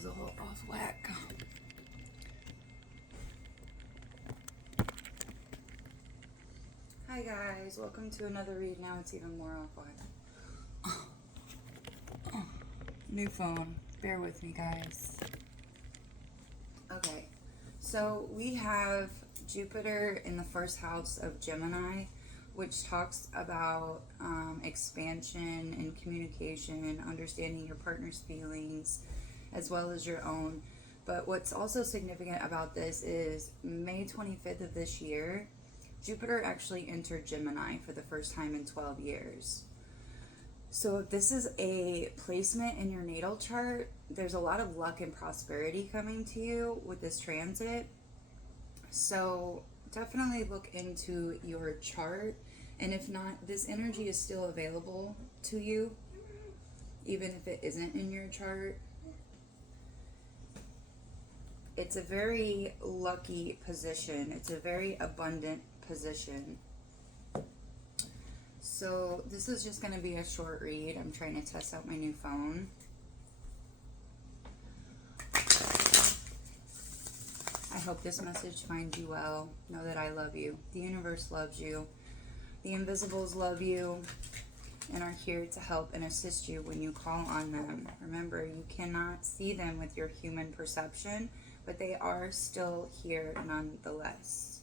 Everything's a little off whack. Hi guys, welcome to another read. Now it's even more off whack. New phone. Bear with me, guys. Okay, so we have Jupiter in the first house of Gemini, which talks about expansion and communication, understanding your partner's feelings as well as your own. But what's also significant about this is May 25th of this year, Jupiter actually entered Gemini for the first time in 12 years. So if this is a placement in your natal chart, there's a lot of luck and prosperity coming to you with this transit. So definitely look into your chart. And if not, this energy is still available to you, even if it isn't in your chart. It's a very lucky position. It's a very abundant position. So this is just going to be a short read. I'm trying to test out my new phone. I hope this message finds you well. Know that I love you. The universe loves you. The invisibles love you and are here to help and assist you when you call on them. Remember, you cannot see them with your human perception, but they are still here nonetheless.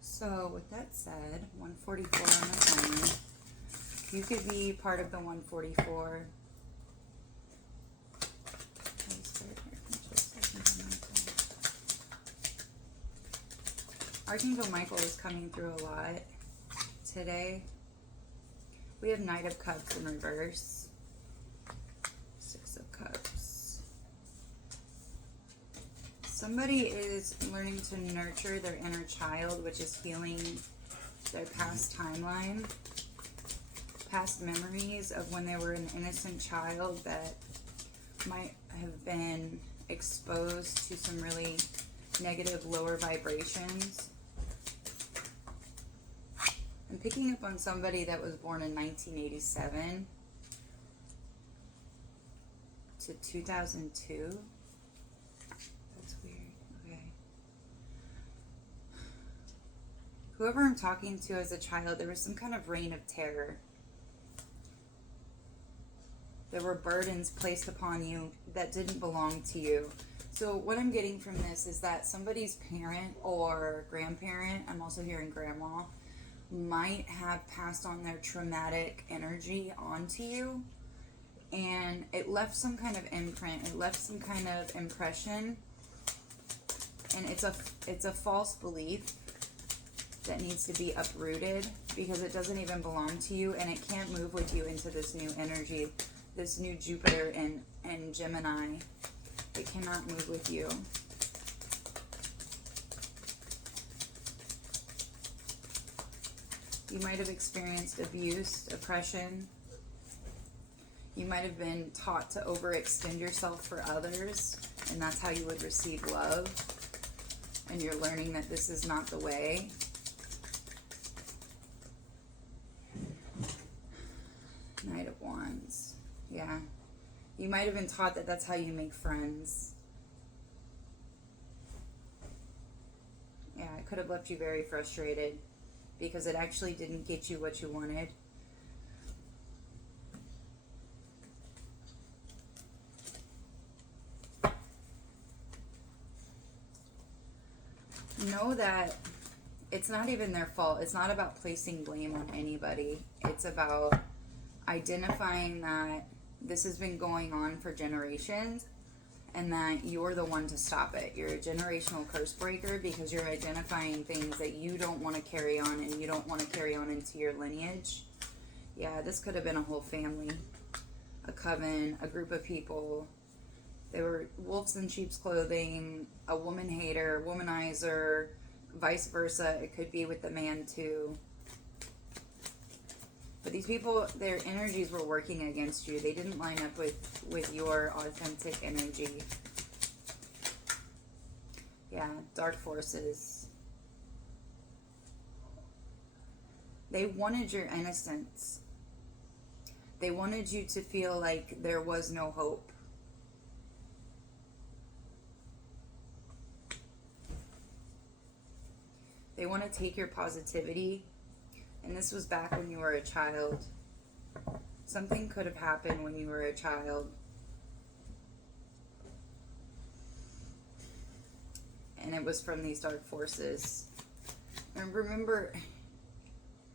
So with that said, 144 on the phone. You could be part of the 144. Archangel Michael is coming through a lot today. We have Knight of Cups in reverse. Six of Cups. Somebody is learning to nurture their inner child, which is healing their past timeline. Past memories of when they were an innocent child that might have been exposed to some really negative lower vibrations. I'm picking up on somebody that was born in 1987 to 2002. That's weird. Okay. Whoever I'm talking to as a child, there was some kind of reign of terror. There were burdens placed upon you that didn't belong to you. So what I'm getting from this is that somebody's parent or grandparent, I'm also hearing grandma, might have passed on their traumatic energy onto you, and it left some kind of imprint, it left some kind of impression, and it's a false belief that needs to be uprooted because it doesn't even belong to you, and it can't move with you into this new energy, this new Jupiter and Gemini. It cannot move with you. You might have experienced abuse, oppression. You might have been taught to overextend yourself for others, and that's how you would receive love. And you're learning that this is not the way. Knight of Wands. Yeah. You might have been taught that that's how you make friends. Yeah, it could have left you very frustrated because it actually didn't get you what you wanted. Know that it's not even their fault. It's not about placing blame on anybody. It's about identifying that this has been going on for generations and that you're the one to stop it. You're a generational curse breaker because you're identifying things that you don't want to carry on and you don't want to carry on into your lineage. Yeah, this could have been a whole family, a coven, a group of people. They were wolves in sheep's clothing, a woman hater, womanizer, vice versa. It could be with the man too. But these people, their energies were working against you. They didn't line up with your authentic energy. Yeah, dark forces. They wanted your innocence. They wanted you to feel like there was no hope. They want to take your positivity. And this was back when you were a child. Something could have happened when you were a child. And it was from these dark forces. And remember,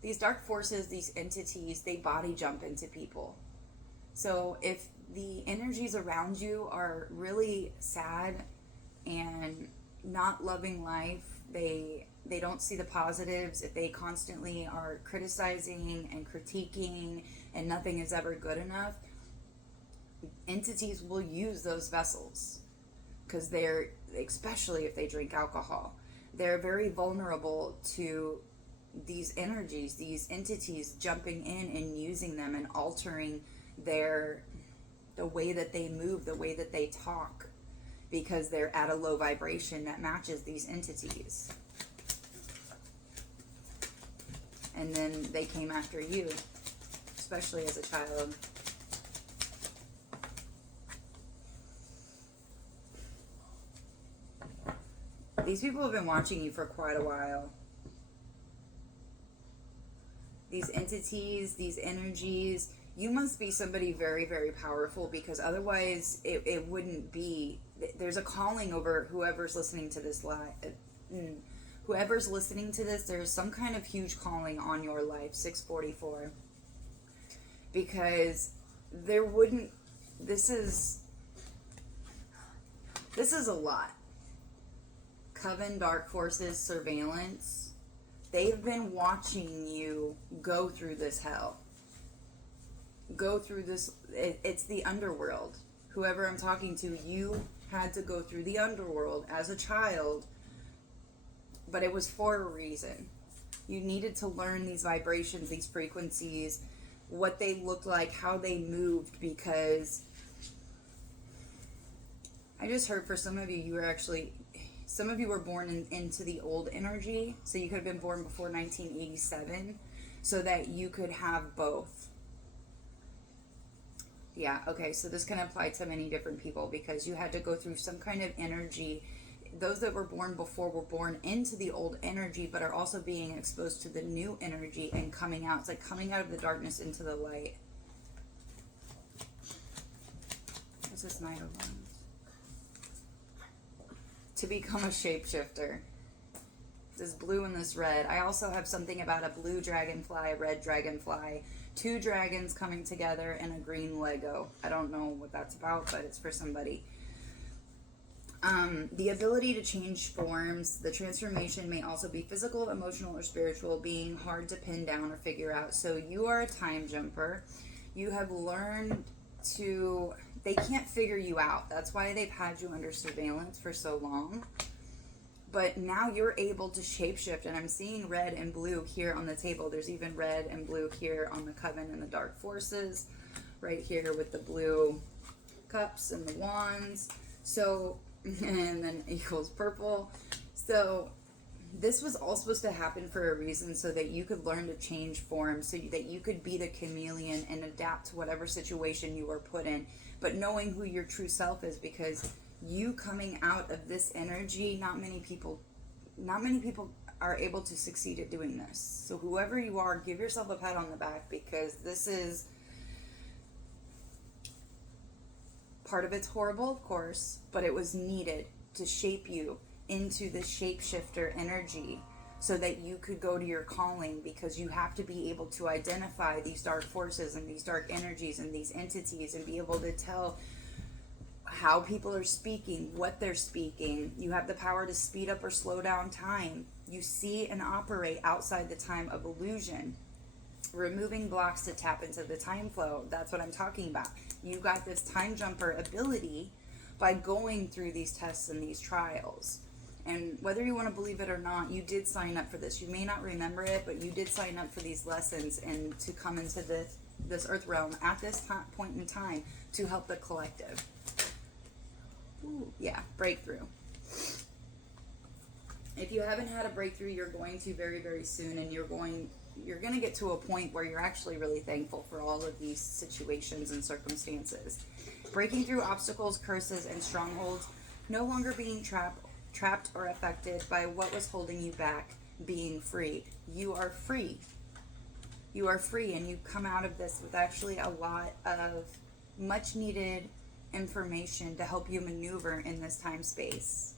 these dark forces, these entities, they body jump into people. So if the energies around you are really sad and not loving life, they don't see the positives, if they constantly are criticizing and critiquing and nothing is ever good enough, entities will use those vessels, because they're, especially if they drink alcohol, they're very vulnerable to these energies, these entities jumping in and using them and altering the way that they move, the way that they talk, because they're at a low vibration that matches these entities. And then they came after you, especially as a child. These people have been watching you for quite a while. These entities, these energies, you must be somebody very, very powerful, because otherwise it wouldn't be. There's a calling over whoever's listening to this live. Whoever's listening to this, there's some kind of huge calling on your life, 644. Because there wouldn't, this is a lot. Coven, dark forces, surveillance, they've been watching you go through this hell. Go through this, it's the underworld. Whoever I'm talking to, you had to go through the underworld as a child, but it was for a reason. You needed to learn these vibrations, these frequencies, what they looked like, how they moved, because I just heard for some of you, some of you were born into the old energy, so you could have been born before 1987, so that you could have both. Yeah, okay, so this can apply to many different people, because you had to go through some kind of energy. Those that were born before were born into the old energy, but are also being exposed to the new energy and coming out. It's like coming out of the darkness into the light. What's this Knight of Wands? To become a shapeshifter. This blue and this red. I also have something about a blue dragonfly, a red dragonfly, two dragons coming together, and a green Lego. I don't know what that's about, but it's for somebody. The ability to change forms. The transformation may also be physical, emotional, or spiritual, being hard to pin down or figure out. So you are a time jumper. You have learned to... They can't figure you out. That's why they've had you under surveillance for so long. But now you're able to shapeshift, and I'm seeing red and blue here on the table. There's even red and blue here on the Coven and the Dark Forces, right here with the blue cups and the wands. So, and then equals purple. So this was all supposed to happen for a reason, so that you could learn to change forms, so that you could be the chameleon and adapt to whatever situation you were put in. But knowing who your true self is, because you coming out of this energy, not many people are able to succeed at doing this. So whoever you are, give yourself a pat on the back, because this is part of it's horrible, of course, but it was needed to shape you into the shapeshifter energy, so that you could go to your calling, because you have to be able to identify these dark forces and these dark energies and these entities, and be able to tell how people are speaking, what they're speaking. You have the power to speed up or slow down time. You see and operate outside the time of illusion, removing blocks to tap into the time flow. That's what I'm talking about. You got this time jumper ability by going through these tests and these trials. And whether you want to believe it or not, you did sign up for this. You may not remember it, but you did sign up for these lessons and to come into this earth realm at this point in time to help the collective. Ooh, yeah, breakthrough. If you haven't had a breakthrough, you're going to very, very soon, and you're going to get to a point where you're actually really thankful for all of these situations and circumstances. Breaking through obstacles, curses, and strongholds, no longer being trapped or affected by what was holding you back. being free. You are free. You are free, and you come out of this with actually a lot of much needed information to help you maneuver in this time space.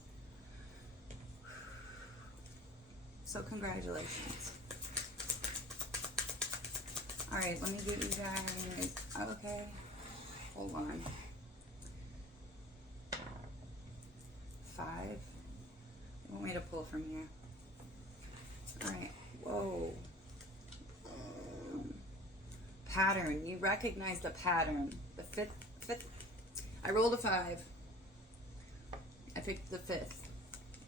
So congratulations. All right, let me get you guys, okay, hold on. 5. You want me to pull from here? All right, whoa. Pattern, you recognize the pattern. The fifth, I rolled a 5. I picked the 5th.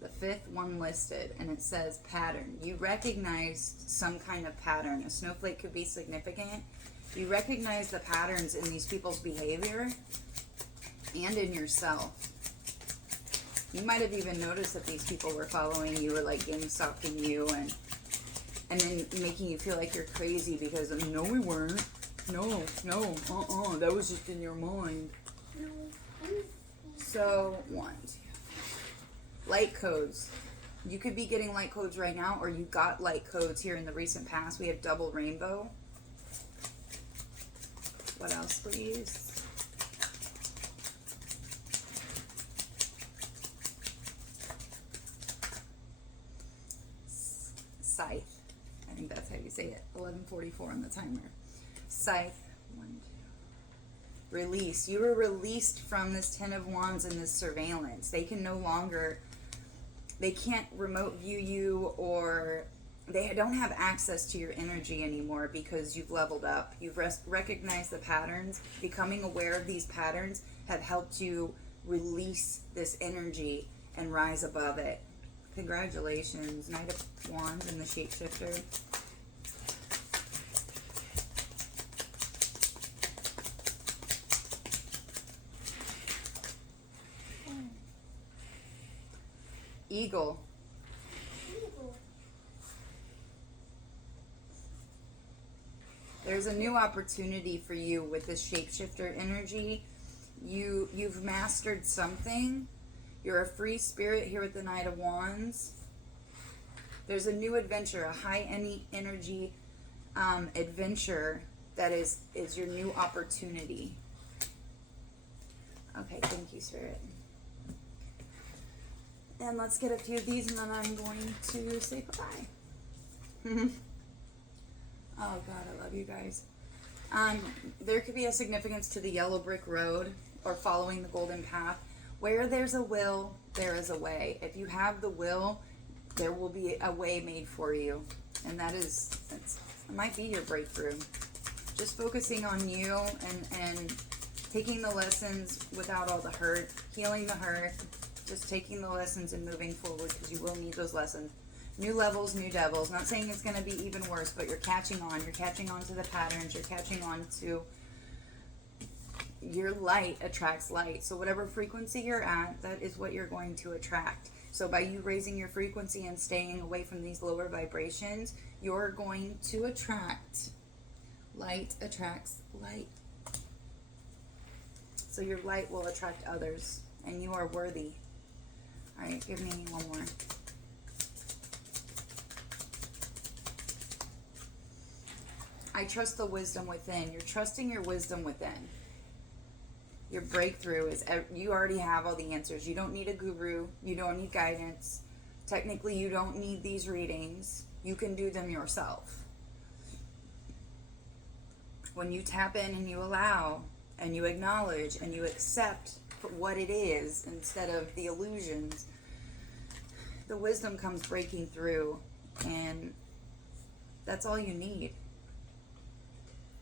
The 5th one listed, and it says pattern. You recognized some kind of pattern. A snowflake could be significant. You recognize the patterns in these people's behavior and in yourself. You might have even noticed that these people were following you or like gang stalking you and then making you feel like you're crazy because no, we weren't. No, that was just in your mind. So, 1, 2. Light codes. You could be getting light codes right now, or you got light codes here in the recent past. We have double rainbow. What else, please? Scythe. I think that's how you say it. 11:44 on the timer. Scythe. 1, 2. Release. You were released from this 10 of Wands and this surveillance. They can no longer, they can't remote view you, or they don't have access to your energy anymore because you've leveled up. You've recognized the patterns. Becoming aware of these patterns have helped you release this energy and rise above it. Congratulations. Knight of Wands and the Shapeshifter. Eagle. There's a new opportunity for you with this shapeshifter energy. You've mastered something. You're a free spirit here with the Knight of Wands. There's a new adventure, a high energy adventure that is your new opportunity. Okay, thank you, Spirit. And let's get a few of these, and then I'm going to say bye-bye. Oh, God, I love you guys. There could be a significance to the yellow brick road or following the golden path. Where there's a will, there is a way. If you have the will, there will be a way made for you. And that is, it might be your breakthrough. Just focusing on you and taking the lessons without all the hurt, healing the hurt, just taking the lessons and moving forward, because you will need those lessons. New levels, new devils. Not saying it's going to be even worse, but you're catching on. You're catching on to the patterns. You're catching on to your light attracts light. So whatever frequency you're at, that is what you're going to attract. So by you raising your frequency and staying away from these lower vibrations, you're going to attract. Light attracts light. So your light will attract others, and you are worthy. All right, give me one more. I trust the wisdom within. You're trusting your wisdom within. Your breakthrough is, you already have all the answers. You don't need a guru. You don't need guidance. Technically, you don't need these readings. You can do them yourself. When you tap in and you allow and you acknowledge and you accept for what it is instead of the illusions, the wisdom comes breaking through, and that's all you need.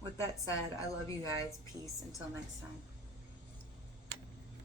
With that said, I love you guys. Peace until next time.